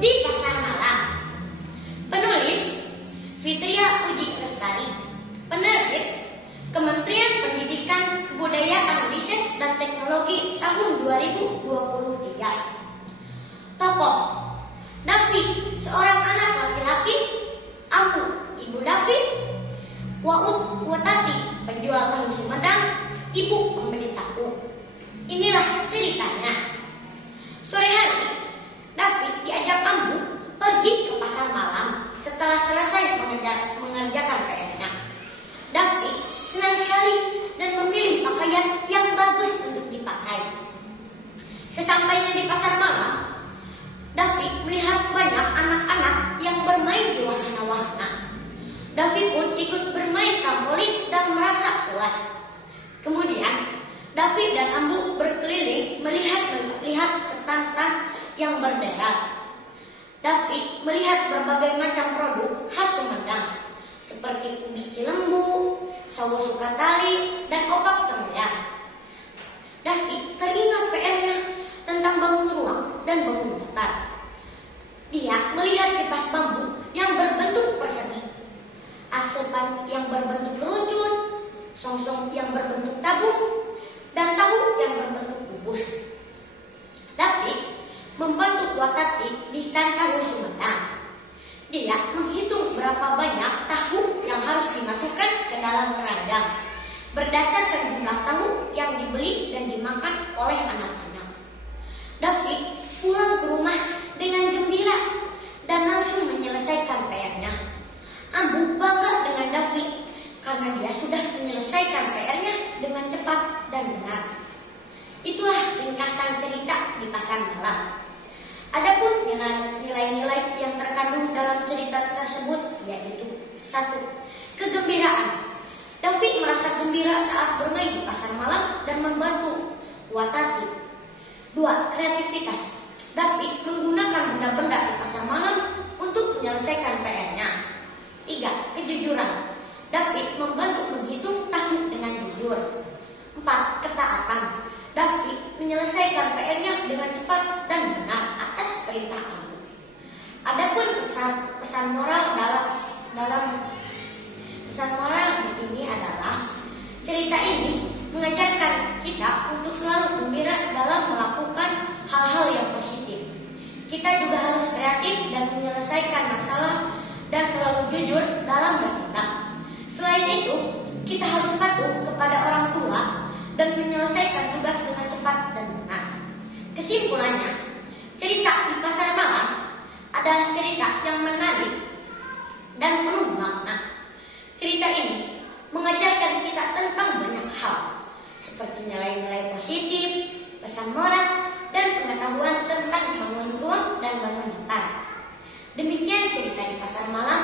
di Pasar Malam. Penulis Fitria Uji Lestari. Penerbit Kementerian Pendidikan, Kebudayaan, Riset dan Teknologi tahun 2023. Tokoh David, seorang anak laki-laki. Ambu, Ibu David. Waut, Watati, penjual tahu Sumedang, ibu pembeli tahu. Inilah ceritanya. Sore hari, David diajak Ambu pergi ke pasar malam setelah selesai mengerjakan PR-nya. David senang sekali dan memilih pakaian yang bagus untuk dipakai. Sesampainya di pasar malam, David melihat banyak anak-anak yang bermain di wahana-wahana. David pun ikut bermain trampolin dan merasa puas. Kemudian, David dan Ambu berkeliling melihat stand-stand yang berderak. David melihat berbagai macam produk khas Sumedang, seperti ubi cilembu, sawo sukatali, dan opak temuyang. David teringat PR-nya tentang bangun ruang dan bangun datar. Dia melihat kipas bambu yang berbentuk persegi, asepan yang berbentuk kerucut, songsong yang berbentuk tabung, dan tahu yang berbentuk kubus. David membantu Watati di stand tahu Sumedang. Dia menghitung berapa banyak tahu yang harus dimasukkan ke dalam keranjang berdasarkan jumlah tahu yang dibeli dan dimakan oleh anak-anak. David pulang ke rumah dengan gembira dan langsung menyelesaikan PR-nya. Ambu bangga dengan David karena dia sudah menyelesaikan PR-nya dengan cepat dan benar. Itulah ringkasan cerita di Pasar Malam. Adapun nilai-nilai yang terkandung dalam cerita tersebut yaitu 1. Kegembiraan. David merasa gembira saat bermain di pasar malam dan membantu Watati. 2. Kreativitas. David menggunakan benda-benda di pasar malam untuk menyelesaikan PR-nya. 3. Kejujuran. David membantu menghitung tahu dengan jujur. 4. Ketaatan. David menyelesaikan PR-nya dengan cepat dan benar atas perintah Ambu. Adapun pesan moral dalam pesan moral ini adalah cerita ini mengajarkan kita untuk selalu gembira dalam melakukan hal-hal yang positif. Kita juga harus kreatif dan menyelesaikan masalah dan selalu jujur dalam bertindak. Selain itu, kita harus patuh kepada orang tua dan menyelesaikan tugas dengan cepat dan benar. Kesimpulannya, cerita di Pasar Malam adalah cerita yang menarik dan penuh makna. Cerita ini mengajarkan kita tentang banyak hal, seperti nilai-nilai positif, pesan moral, dan pengetahuan tentang bangun ruang dan bangun datar. Demikian cerita di Pasar Malam